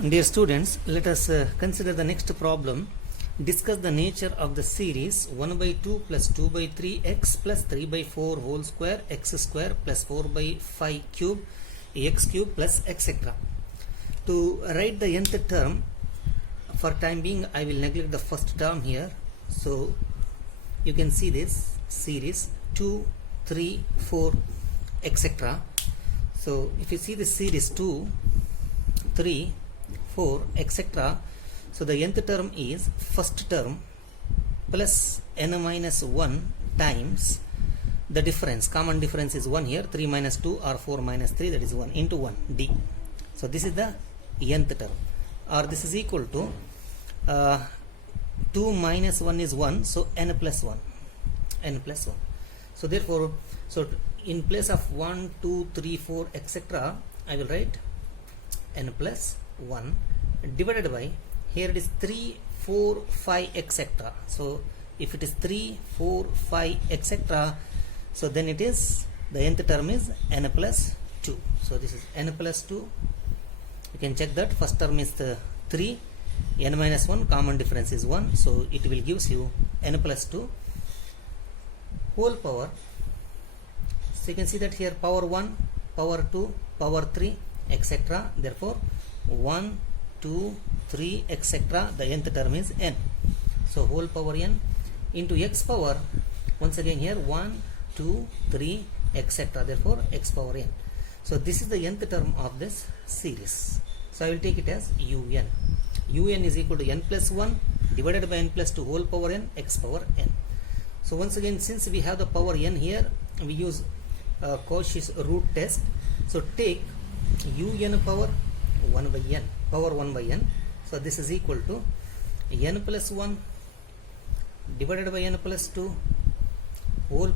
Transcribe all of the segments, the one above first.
Dear students, let us consider the next problem. Discuss the nature of the series 1 by 2 plus 2 by 3 x plus 3 by 4 whole square x square plus 4 by 5 cube x cube plus etc. To write the nth term, for time being I will neglect the first term here. So you can see this series 2, 3, 4 etc. So if you see the series 2, 3, 4 etc. So the nth term is first term plus n minus 1 times the difference, common difference is 1 here, 3 minus 2 or 4 minus 3, that is 1 into 1 d. So this is the nth term, or this is equal to 2 minus 1 is 1, so n plus 1, n plus 1. So therefore, so in place of 1, 2, 3, 4 etc. I will write n plus 1 divided by, here it is 3, 4, 5 etc. So if it is 3, 4, 5 etc. so then it is the nth term is n plus 2. So this is n plus 2. You can check that first term is the 3, n minus 1, common difference is 1, so it will gives you n plus 2 whole power. So you can see that here power 1, power 2, power 3 etc. Therefore 1, 2, 3 etc. the nth term is n. So whole power n into x power, once again here 1, 2, 3 etc. therefore x power n. So this is the nth term of this series. So I will take it as un. Un is equal to n plus 1 divided by n plus 2 whole power n x power n. So once again, since we have the power n here, we use Cauchy's root test. So take un power 1 by n, power 1 by n. So this is equal to n plus 1 divided by n plus 2 whole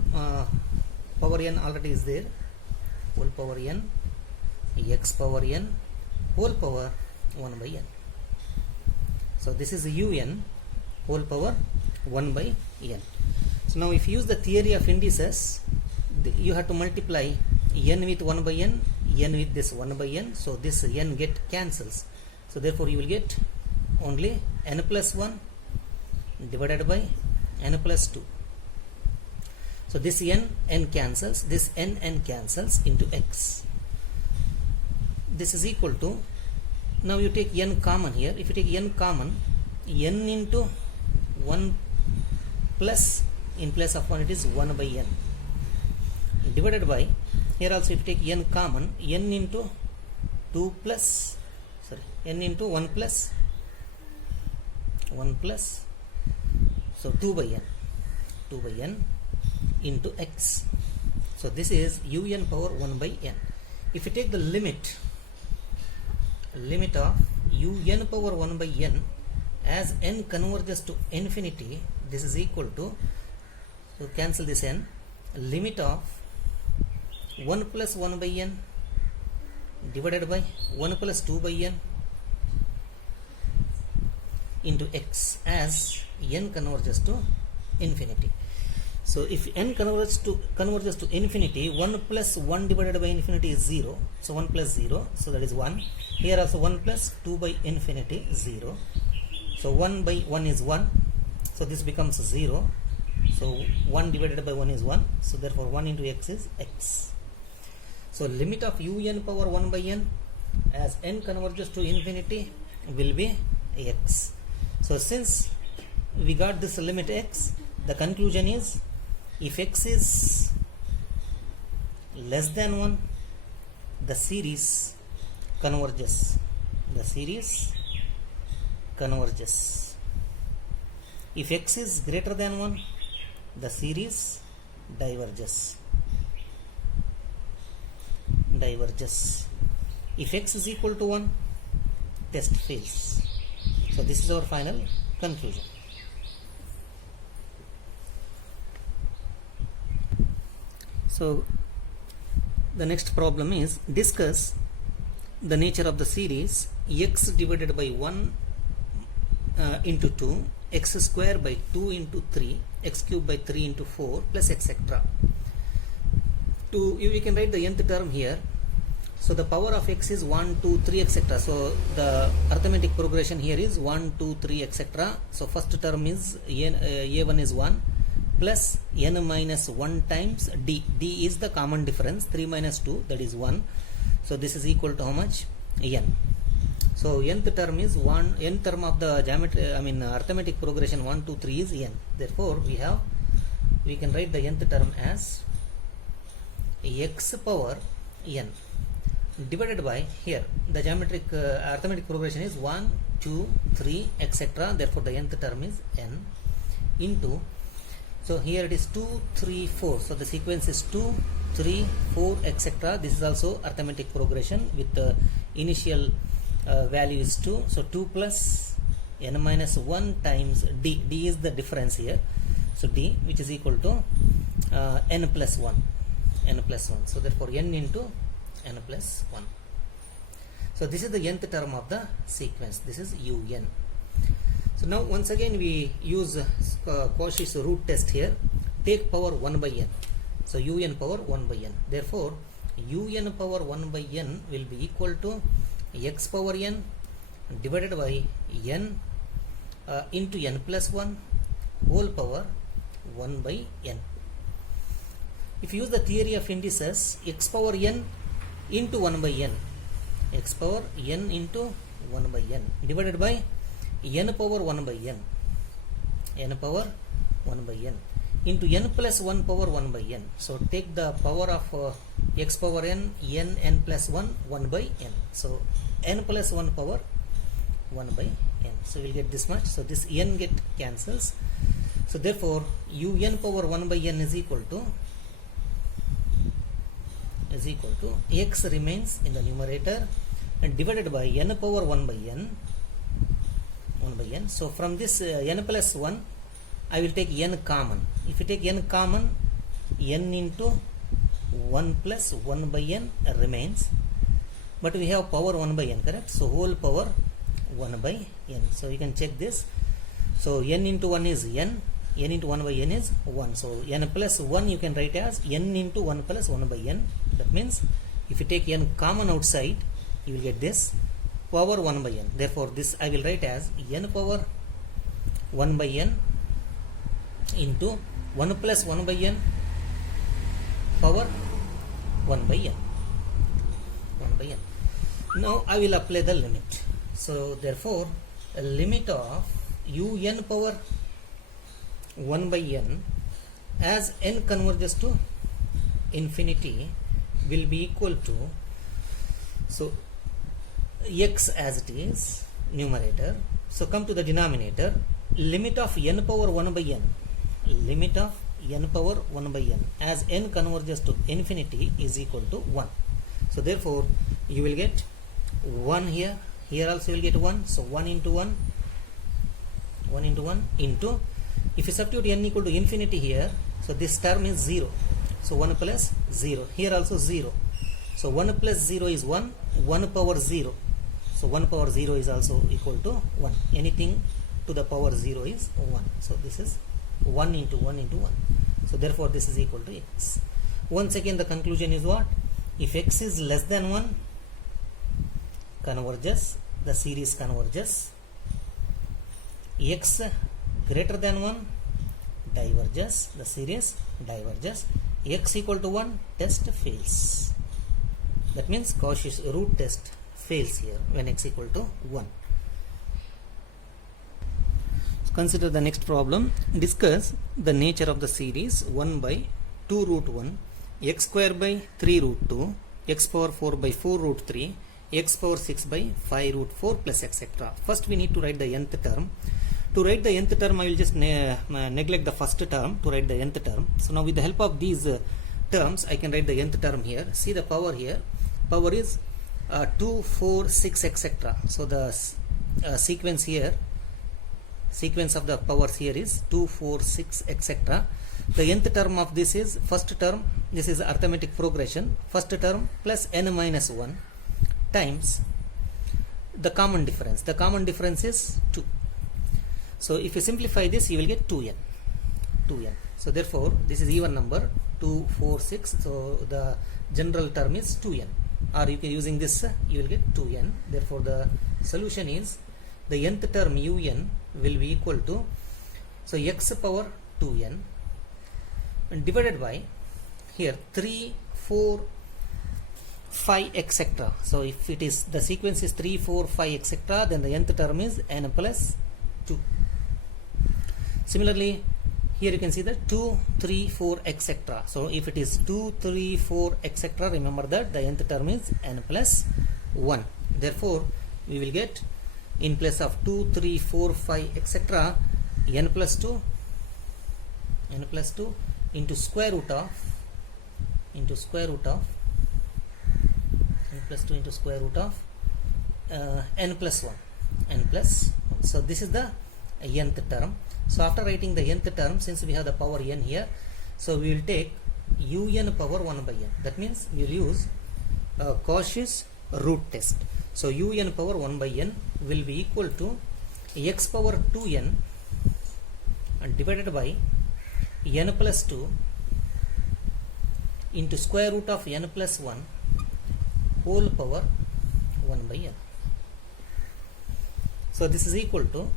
power n already is there, whole power n x power n whole power 1 by n. So this is un whole power 1 by n. So now if you use the theory of indices, you have to multiply n with 1 by n with this 1 by n, so this n get cancels. So therefore you will get only n plus 1 divided by n plus 2. So this n cancels, this n cancels into x. This is equal to, now you take n common here. If you take n common, n into 1 plus, in place of 1 it is 1 by n divided by, here also if you take n common, n into 2 plus, sorry, n into 1 plus, so 2 by n into x. So this is un power 1 by n. If you take the limit of un power 1 by n as n converges to infinity, this is equal to, so cancel this n, limit of 1 plus 1 by n divided by 1 plus 2 by n into x as n converges to infinity. So if n converges to infinity, 1 plus 1 divided by infinity is 0, so 1 plus 0, so that is 1. Here also 1 plus 2 by infinity 0, so 1 by 1 is 1, so this becomes 0. So 1 divided by 1 is 1, so therefore 1 into x is x. So limit of un power 1 by n as n converges to infinity will be x. So since we got this limit x, the conclusion is, if x is less than 1, the series converges. The series converges. If x is greater than 1, the series diverges. If x is equal to 1, test fails. So this is our final conclusion. So the next problem is, discuss the nature of the series x divided by 1 into 2, x square by 2 into 3, x cube by 3 into 4 plus etc. You can write the nth term here. So the power of x is 1, 2, 3, etc. So the arithmetic progression here is 1, 2, 3, etc. So first term is a1 is 1 plus n minus 1 times d. D is the common difference. 3 minus 2, that is 1. So this is equal to how much? N. So nth term is 1. Nth term of the arithmetic progression 1, 2, 3 is n. Therefore we can write the nth term as x power n divided by, here the arithmetic progression is 1, 2, 3, etc. Therefore the nth term is n into, so here it is 2, 3, 4. So the sequence is 2, 3, 4, etc. This is also arithmetic progression with the initial value is 2. So 2 plus n minus 1 times d. D is the difference here. So d, which is equal to n plus 1. N plus 1. So therefore n into n plus 1. So this is the nth term of the sequence. This is un. So now once again we use Cauchy's root test here. Take power 1 by n. So un power 1 by n. Therefore un power 1 by n will be equal to x power n divided by n into n plus 1 whole power 1 by n. If you use the theory of indices, x power n into 1 by n, x power n into 1 by n divided by n power 1 by n, n power 1 by n into n plus 1 power 1 by n. So take the power of x power n plus 1 by n. So n plus 1 power 1 by n. So we'll get this much. So this n get cancels. So therefore un power 1 by n is equal to x remains in the numerator and divided by n power 1 by n. So from this n plus 1 I will take n common. If you take n common, n into 1 plus 1 by n remains, but we have power 1 by n, correct? So whole power 1 by n. So you can check this. So n into 1 is n into 1 by n is 1. So n plus 1 you can write as n into 1 plus 1 by n. That means if you take n common outside, you will get this power 1 by n. Therefore this I will write as n power 1 by n into 1 plus 1 by n power 1 by n. 1 by n. Now I will apply the limit. So therefore a limit of un power 1 by n as n converges to infinity will be equal to, so x as it is numerator. So come to the denominator, limit of n power 1 by n, limit of n power 1 by n as n converges to infinity is equal to 1. So therefore you will get 1 here, here also you will get 1. So 1 into 1, 1 into 1 into, if you substitute n equal to infinity here, so this term is 0. So 1 plus 0, here also 0. So 1 plus 0 is 1, 1 power 0. So 1 power 0 is also equal to 1. Anything to the power 0 is 1. So this is 1 into 1 into 1. So therefore this is equal to x. Once again the conclusion is what? If x is less than 1, converges, the series converges. X greater than 1, diverges, the series diverges. X equal to 1, test fails. That means Cauchy's root test fails here when x equal to 1. Consider the next problem. Discuss the nature of the series 1 by 2 root 1, x square by 3 root 2, x power 4 by 4 root 3, x power 6 by 5 root 4 plus etc. First we need to write the nth term. To write the nth term I will just neglect the first term to write the nth term. So now with the help of these terms I can write the nth term here. See the power here. Power is 2, 4, 6 etc. So the sequence here, sequence of the powers here is 2, 4, 6 etc. The nth term of this is first term, this is arithmetic progression, first term plus n minus 1 times the common difference. The common difference is 2. So if you simplify this you will get 2n. So therefore this is even number 2, 4, 6. So the general term is 2n. or you can using this, you will get 2n. Therefore the solution is the nth term un will be equal to, so x power 2n and divided by here 3, 4, 5 etc. So if it is the sequence is 3, 4, 5 etc., then the nth term is n plus 2. Similarly, here you can see that 2, 3, 4 etc. So if it is 2, 3, 4 etc., remember that the nth term is n plus 1. Therefore we will get in place of 2, 3, 4, 5 etc., n plus 2 into square root of n plus 2 into square root of n plus 1. So this is the nth term. So after writing the nth term, since we have the power n here, so we will take un power 1 by n. That means we will use Cauchy's root test. So un power 1 by n will be equal to x power 2n and divided by n plus 2 into square root of n plus 1 whole power 1 by n. So this is equal to,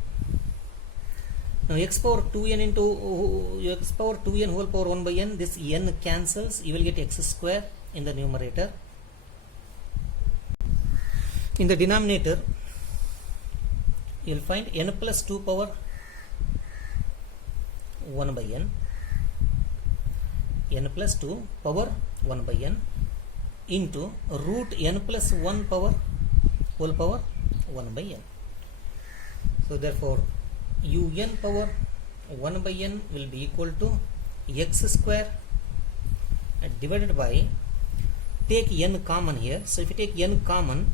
now x power 2n into x power 2n whole power 1 by n, this n cancels, you will get x square in the numerator. In the denominator you will find n plus 2 power 1 by n, n plus 2 power 1 by n into root n plus 1 power whole power 1 by n. So therefore un power 1 by n will be equal to x square divided by, take n common here. So if you take n common,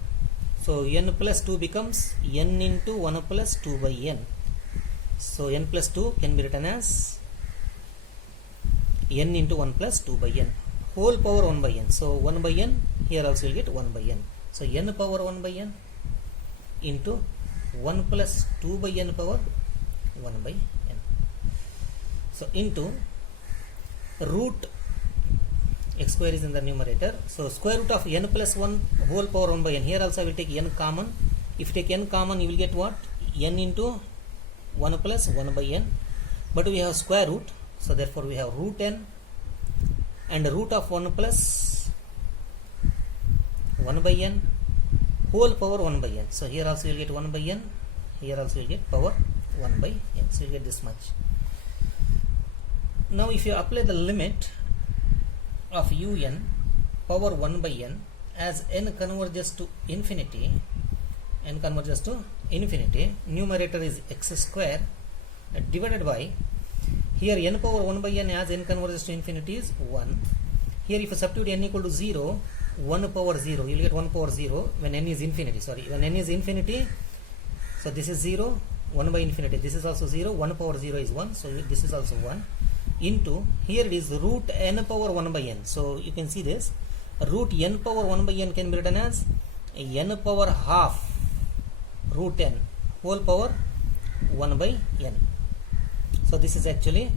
so n plus 2 becomes n into 1 plus 2 by n. So n plus 2 can be written as n into 1 plus 2 by n whole power 1 by n. So 1 by n, here also you will get 1 by n. So n power 1 by n into 1 plus 2 by n power 1 by n. So into root x square is in the numerator. So square root of n plus 1 whole power 1 by n. Here also I will take n common. If you take n common, you will get what? N into 1 plus 1 by n. But we have square root. So therefore we have root n and root of 1 plus 1 by n whole power 1 by n. So here also you will get 1 by n. Here also you will get power 1 by n. So you will get this much. Now if you apply the limit of un power 1 by n as n converges to infinity, numerator is x square divided by, here n power 1 by n as n converges to infinity is 1. Here if you substitute n equal to 0, 1 power 0, you will get 1 power 0 when n is infinity, when n is infinity. So this is 0, 1 by infinity, this is also 0, 1 power 0 is 1, so this is also 1, into, here it is root n power 1 by n. So you can see this, root n power 1 by n can be written as n power half root n whole power 1 by n. So this is actually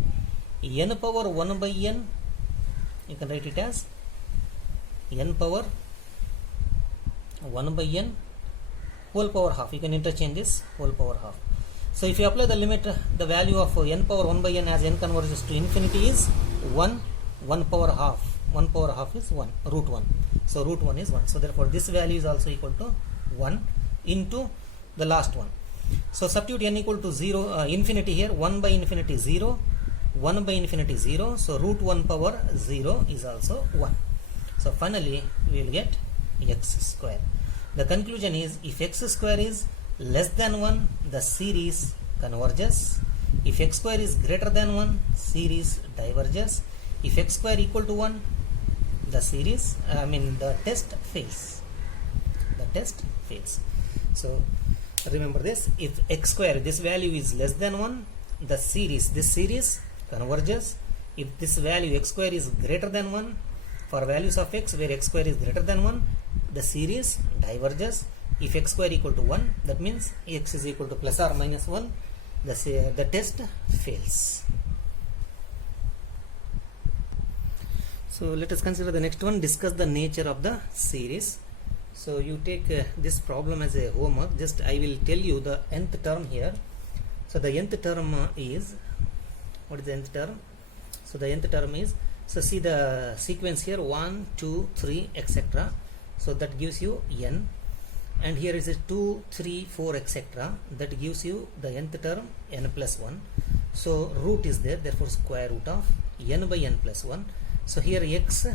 n power 1 by n, you can write it as n power 1 by n whole power half. You can interchange this whole power half. So if you apply the limit, the value of n power 1 by n as n converges to infinity is 1, 1 power half. 1 power half is 1, root 1. So root 1 is 1. So therefore this value is also equal to 1 into the last one. So substitute n equal to 0, infinity here, 1 by infinity 0, 1 by infinity 0. So root 1 power 0 is also 1. So finally we will get x square. The conclusion is, if x square is less than 1, the series converges. If x square is greater than 1, series diverges. If x square equal to 1, the test fails. So remember this, if x square, this value is less than 1, this series converges. If this value x square is greater than 1, for values of x where x square is greater than 1, the series diverges. If x square equal to 1, that means x is equal to plus or minus 1, the test fails. So let us consider the next one, discuss the nature of the series. So you take this problem as a homework. Just I will tell you the nth term here. So the nth term is, what is the nth term? So the nth term is, so see the sequence here, 1 2 3 etc. So that gives you n, and here is a 2 3 4 etc. that gives you the nth term n plus 1. So root is there, therefore square root of n by n plus 1. So here x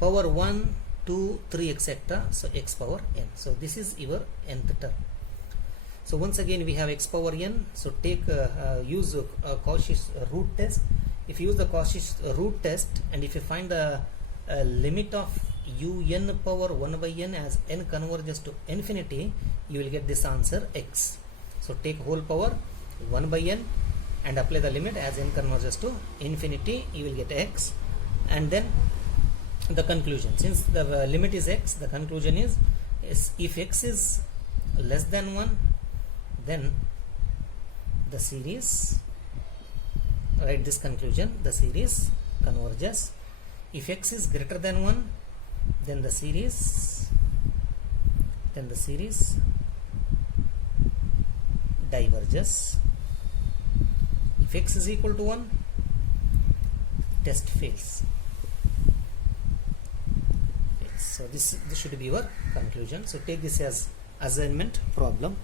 power 1 2 3 etc. so x power n. So this is your nth term. So once again we have x power n. So take use Cauchy's root test. If you use the Cauchy's root test, and if you find the limit of un power 1 by n as n converges to infinity, you will get this answer x. So take whole power 1 by n and apply the limit as n converges to infinity, you will get x. And then the conclusion, since the limit is x, the conclusion is if x is less than 1, then the series, write this conclusion, the series converges. If x is greater than 1, then the series diverges. If x is equal to 1, test fails. So this should be your conclusion. So take this as assignment problem.